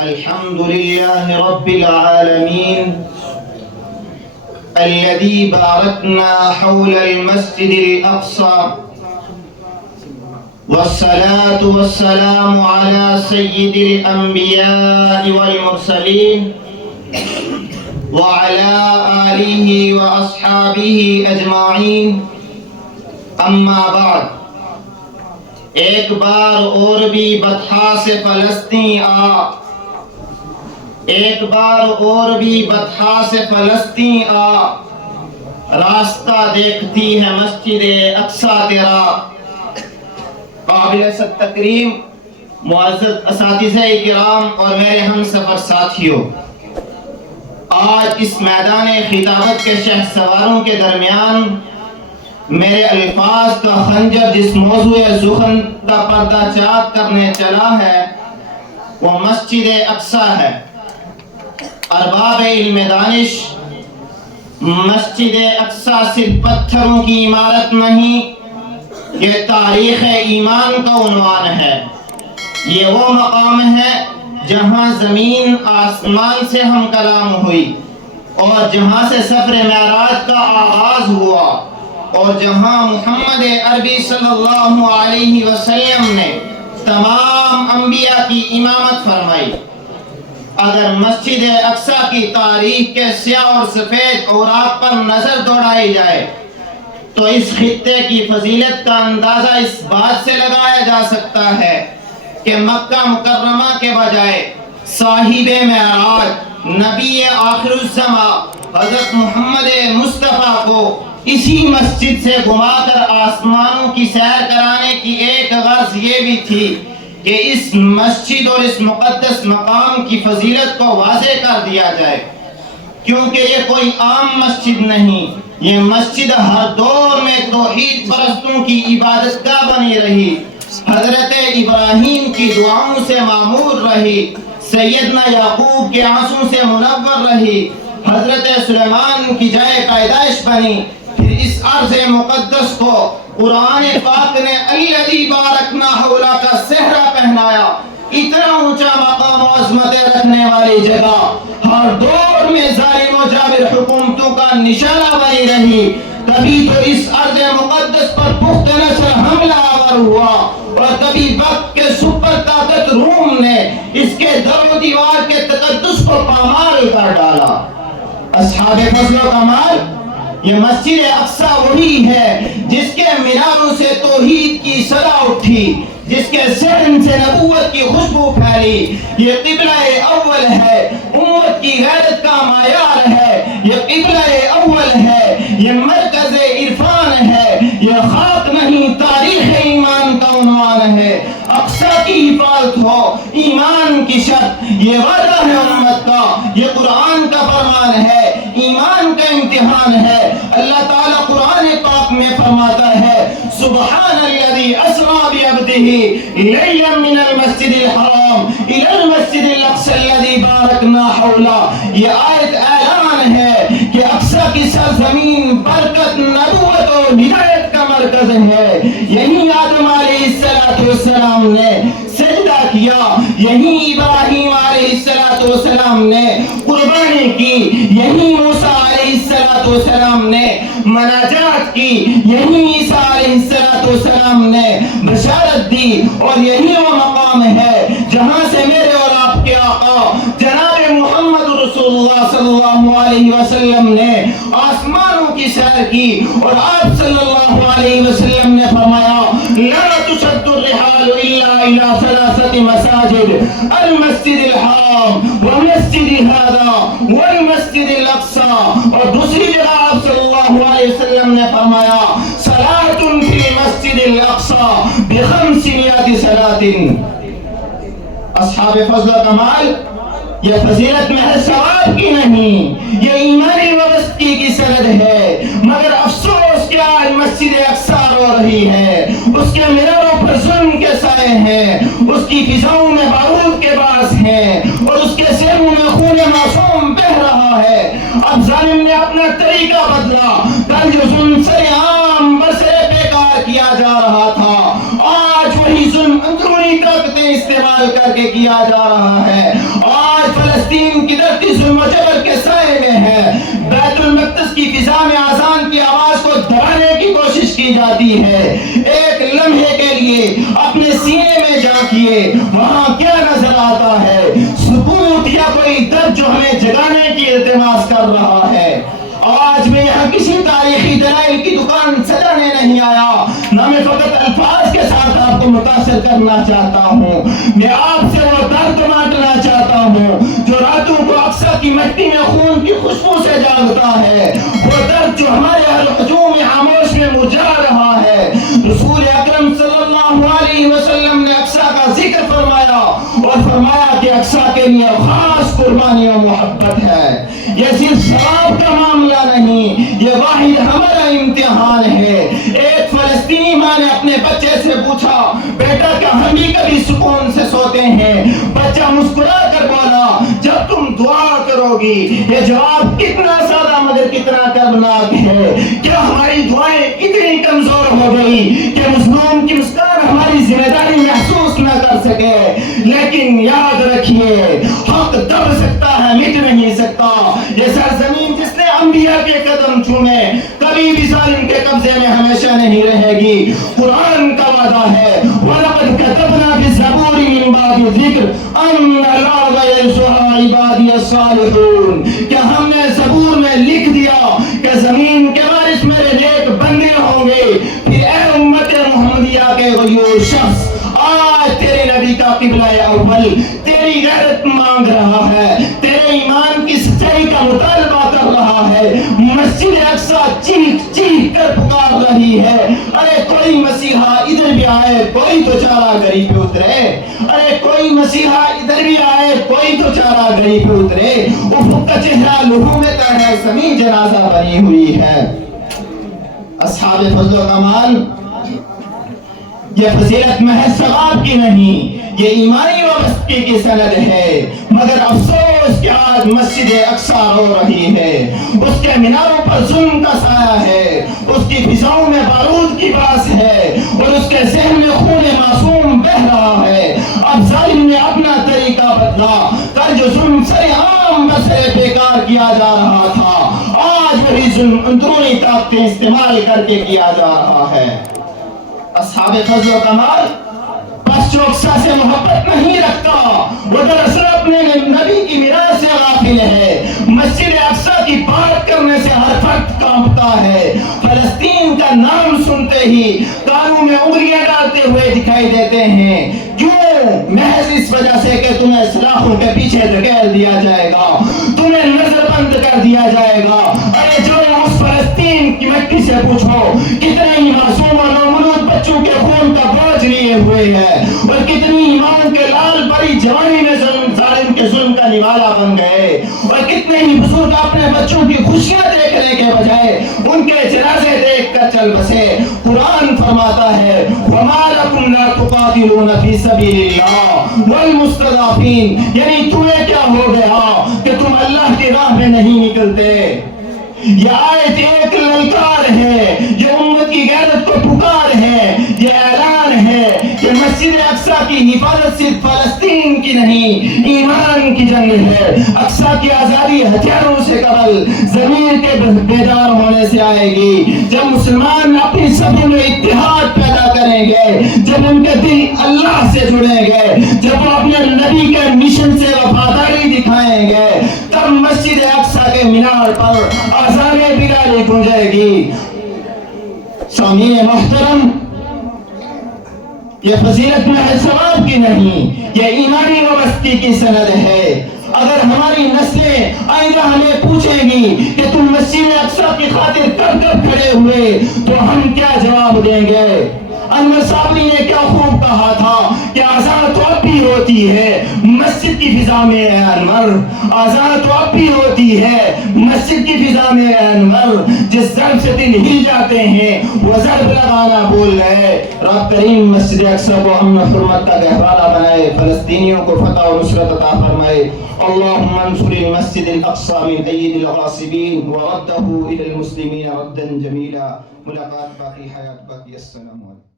الحمد لله رب العالمين الذي باركنا حول المسجد الأقصى، والصلاة والسلام على سيد الأنبياء والمرسلين وعلى آله وأصحابه أجمعين. أما بعد، ایک بار اور بھی بطحا سے فلسطین آ، ایک بار اور بھی بطحا سے فلسطین آ، راستہ دیکھتی ہے مسجد اقصیٰ تیرا. قابل تکریم معزز اساتذہ کرام اور میرے ہم سفر ساتھیوں، آج اس میدان خطابت کے شہسواروں کے درمیان میرے الفاظ کا خنجر جس موضوع سخن کا پردہ چاک کرنے چلا ہے وہ مسجد اقصیٰ ہے. ارباب علم دانش، مسجد اقصیٰ صرف پتھروں کی عمارت نہیں، یہ تاریخ ایمان کا عنوان ہے. یہ وہ مقام ہے جہاں زمین آسمان سے ہم کلام ہوئی، اور جہاں سے سفر معراج کا آغاز ہوا، اور جہاں محمد عربی صلی اللہ علیہ وسلم نے تمام انبیاء کی امامت فرمائی. اگر مسجد اقصیٰ کی تاریخ کے سیاہ اور سفید اوراق پر نظر دوڑائی جائے تو اس خطے کی فضیلت کا اندازہ اس بات سے لگایا جا سکتا ہے کہ مکہ مکرمہ کے بجائے صاحب معراج نبی آخر الزمان حضرت محمد مصطفیٰ کو اسی مسجد سے گھما کر آسمانوں کی سیر کرانے کی ایک غرض یہ بھی تھی کہ اس مسجد اور اس مقدس مقام کی فضیلت کو واضح کر دیا جائے، کیونکہ یہ کوئی عام مسجد نہیں. یہ مسجد ہر دور میں توحید پرستوں کی عبادت گاہ بنی رہی، حضرت ابراہیم کی دعاؤں سے معمور رہی، سیدنا یعقوب کے آنسوں سے منور رہی، حضرت سلیمان کی جائے پیدائش بنی. پھر اس عرض مقدس کو قرآن پاک نے الذی بارکنا حولہ کا صحرا پہنایا. اتنا اونچا مقام و عظمت رکھنے والی جگہ ہر دور میں ظالم و جابر حکومتوں کا نشانہ بنی رہی. کبھی تو اس ارض مقدس پر پخت نسل حملہ آور ہوا، اور کبھی وقت کے سپر طاقت روم نے اس کے در و دیوار کے تقدس کو پامال کر ڈالا. اصحاب فضل و کمال، یہ مسجد اقصیٰ وہی ہے جس کے میناروں سے توحید کی صدا اٹھی، جس کے صحن سے نبوت کی خوشبو پھیلی. یہ قبلہ اول ہے، امت کی غیرت کا معیار ہے. یہ قبلہ اول ہے، یہ مرکز عرفان ہے. یہ خاک نہیں، تاریخ ایمان کا عنوان ہے. اقصیٰ کی حفاظت ہو ایمان کی شرط، یہ وعدہ ہے امت کا، یہ قرآن کا فرمان ہے، ایمان کا امتحان ہے. اللہ تعالیٰ قرآن پاک میں فرماتا ہے سبحان الذی اسری بعبدہ لیلا من المسجد الحرام الی المسجد الاقصی الذی بارکنا حولہ. یہ آیت اعلان ہے کہ اقصیٰ کی سرزمین برکت، نبوت اور ہدایت کا مرکز ہے. یہی آدم علیہ السلام نے سجدہ کیا، یہی ابراہیم علیہ السلام نے قربانی کی، یہی موسیٰ علیہ السلام نے مناجات کی، یہی عیسیٰ علیہ السلام نے بشارت دی. اور یہی وہ مقام ہے جہاں سے میرے اور آپ کے آقا جناب محمد رسول اللہ صلی اللہ علیہ وسلم نے آسمانوں کی سیر کی. اور آپ صلی اللہ علیہ وسلم نے فرمایا لا تشد الرحال الا الى ثلاثة مساجد، المسجد الحرام ومسجد هذا والمسجد الاقصى. اور دوسری جگہ آپ صلی اللہ علیہ وسلم نے فرمایا صلاة فی المسجد الاقصى ب500 صلاة. اصحاب فضل و کمال، یہ فضیلت محض ثواب کی نہیں، یہ ایمانی وابستگی کی سند ہے. مگر افسوس کہ آج مسجد اقصیٰ رو رہی ہے، اس کے میناروں پر ظلم کے سائے ہیں، اس کی فضاؤں میں بارود کے باعث ہیں، اور اس کے سینوں میں خون معصوم بہہ رہا ہے. اب ظالم نے اپنا طریقہ بدلا. کل جو ظلم سر عام برسر بیکار کیا جا رہا تھا، آج وہی ظلم اندرونی طاقتیں استعمال استعمال کر کے کیا جا رہا ہے. آج فلسطین کی دھرتی ظلم و جبر کے سائے میں ہے. بیت المقدس کی فضا میں اذان کی آواز کو دبانے کی کوشش کی جاتی ہے. ایک لمحے کے لیے اپنے سینے میں جھانکیے, وہاں کیا نظر آتا ہے؟ سکوت یا کوئی درد جو ہمیں جگانے کی التماس کر رہا ہے. آج میں یہاں کسی تاریخی دلائل کی دکان سجانے نہیں آیا, نہ میں فقط الفاظ کے ساتھ آپ کو متاثر کرنا چاہتا ہوں. میں آپ سے وہ درد بانٹنا چاہتا ہوں جو راتوں کو اقصی کی مٹی میں خون کی خوشبو سے جاگتا ہے, وہ درد جو ہمارے ہجوم خاموش میں مرجھا رہا ہے. رسول اکرم صلی اللہ علیہ وسلم نے اقصی کا ذکر فرمایا اور فرمایا کہ اقصی کے لیے خاص قربانی و محبت ہے. یہ صرف ثواب کا معاملہ نہیں, یہ واحد ہمارا امتحان ہے. ایک فلسطینی ماں نے اپنے بچے سے پوچھا, بیٹا کیا ہم بھی کبھی سکون سے سوتے ہیں؟ بچہ مسکرا کر بولا, جب تم دعا کرو گی. یہ جواب کتنا سادہ مگر کتنا کربناک ہے. کیا ہماری دعائیں اتنی کمزور ہو گئی کہ مظلوم کی مسکان ہماری ذمہ داری محسوس نہ کر سکے؟ لیکن یاد رکھیے, حق دب سکتا ہے, مٹ نہیں سکتا. یہ سرزمین جس نے انبیاء کے قدم چومے کبھی بھی ظالم کے قبضے میں ہمیشہ نہیں رہے گی. قرآن کا وعدہ ہے, وَلَقَدْ كَتَبْنَا فِي الزَّبُورِ مِن بَعْدِ الذِّكْرِ أَنَّ الْأَرْضَ يَرِثُهَا عِبَادِيَ الصَّالِحُونَ, کہ ہم نے زبور میں لکھ دیا کہ زمین کے وارث میرے نیک بندے ہوں گے. پھر اے امت محمدیہ کے غیور شخص, آج تیرے نبی کا قبلہ اول تیری غیرت مانگ رہا ہے, تیرے ایمان کی سچائی کا مطالبہ کر رہا ہے. مسجد اقصی چیخ چیخ کر پکار رہی ہے, ارے کوئی مسیحا ادھر بھی آئے, کوئی تو چارہ گری پہ اترے. ارے کوئی مسیحا ادھر بھی آئے, کوئی تو چارہ گری پہ اترے. افق کا چہرہ لہو میں تر ہے, زمین جنازہ بنی ہوئی ہے. اصحاب فضل و کمال, یہ فضیلت محض ثواب کی نہیں, یہ ایمانی وابستگی کی سند ہے. مگر افسوس کہ آج مسجد اقصی رو رہی ہے. اس کے میناروں پر ظلم کا سایہ ہے, اس کی فضاؤں میں بارود کی باس ہے, اور اس کے ذہن میں خون معصوم بہ رہا ہے. اب ظالم نے اپنا طریقہ بدلا, کل جو ظلم سر عام بسر بیکار کیا جا رہا تھا, آج وہی ظلم اندرونی طاقتیں استعمال کر کے کیا جا رہا ہے. اصحاب فضل و کمال, بس جو اقصی سے محبت نہیں رکھتا وہ دراصل اپنے نبی کی میراث سے غافل ہے. مسجد اقصی کی بات کرنے سے ہر فرد کانپتا ہے. فلسطین کا نام سنتے ہی کانوں میں انگلیاں ڈالتے ہوئے دکھائی دیتے ہیں. کیوں؟ محض اس وجہ سے کہ تمہیں سلاخوں کے پیچھے دھکیل دیا جائے گا, تمہیں نظر بند کر دیا جائے گا. ارے جو اس فلسطین کی مٹی سے پوچھو, کتنے ہی معصوم اور نومولود بچوں کے خون کا بوجھ لیے ہوئے ہیں, اور کتنی ماں کے لال بڑی جوانی میں ظالم کے ظلم کا نوالا بن گئے, اور کتنے ہی بزرگ اپنے بچوں کی خوشیاں دیکھنے کے بجائے ان کے جنازے دیکھ کر چل بسے. قرآن فرماتا ہے, وَمَا لَكُمْ لَا تُقَاتِلُونَ فِي سَبِيلِ اللَّهِ وَالْمُسْتَضْعَفِينَ, یعنی تمہیں کیا ہو گیا کہ تم اللہ کی راہ میں نہیں نکلتے. یہ آیت ایک للکار ہے, یہ امت کی غیرت کو پکار ہے, یہ اعلان ہے کہ مسجد اقصی کی حفاظت صرف فلسطین کی نہیں, ایمان کی جنگ ہے. اقصی کی آزادی ہتھیاروں سے قبل زمین کے بیدار ہونے سے آئے گی. جب مسلمان اپنی صفوں میں اتحاد پیدا کریں گے, جب ان کے دل اللہ سے جڑیں گے, جب وہ اپنے نبی کے مشن سے وفاداری دکھائیں گے, تب مسجد اقصی کے مینار پر آزان بلالی گونجے گی. سامعین محترم, یہ فضیلت محض ثواب کی نہیں, یہ ایمانی وابستگی کی سند ہے. اگر ہماری نسلیں آئندہ ہمیں پوچھیں گی کہ تم مسجد اقصی کی خاطر کب کب کھڑے ہوئے, تو ہم کیا جواب دیں گے؟ انور صابری نے کیا خوب کہا تھا کہ آزان تو اب بھی ہوتی ہے مسجد کی فضا میں اے انور, آزان تو اب بھی ہوتی ہے مسجد کی فضا میں اے انور. جس ضرب سے دل ہل جاتے ہیں وہ ضرب لگانا بھول گئے. رب کریم مسجد اقصی کو امن و حرمت کا گہوارہ بنائے, فلسطینیوں کو فتح و نصرت عطا فرمائے. اللهم انصر المسجد الاقصى من ايدي الغاصبين ورده الى المسلمين ردا جميلا. ملاقات باقی حیات باقی. السلام علیکم.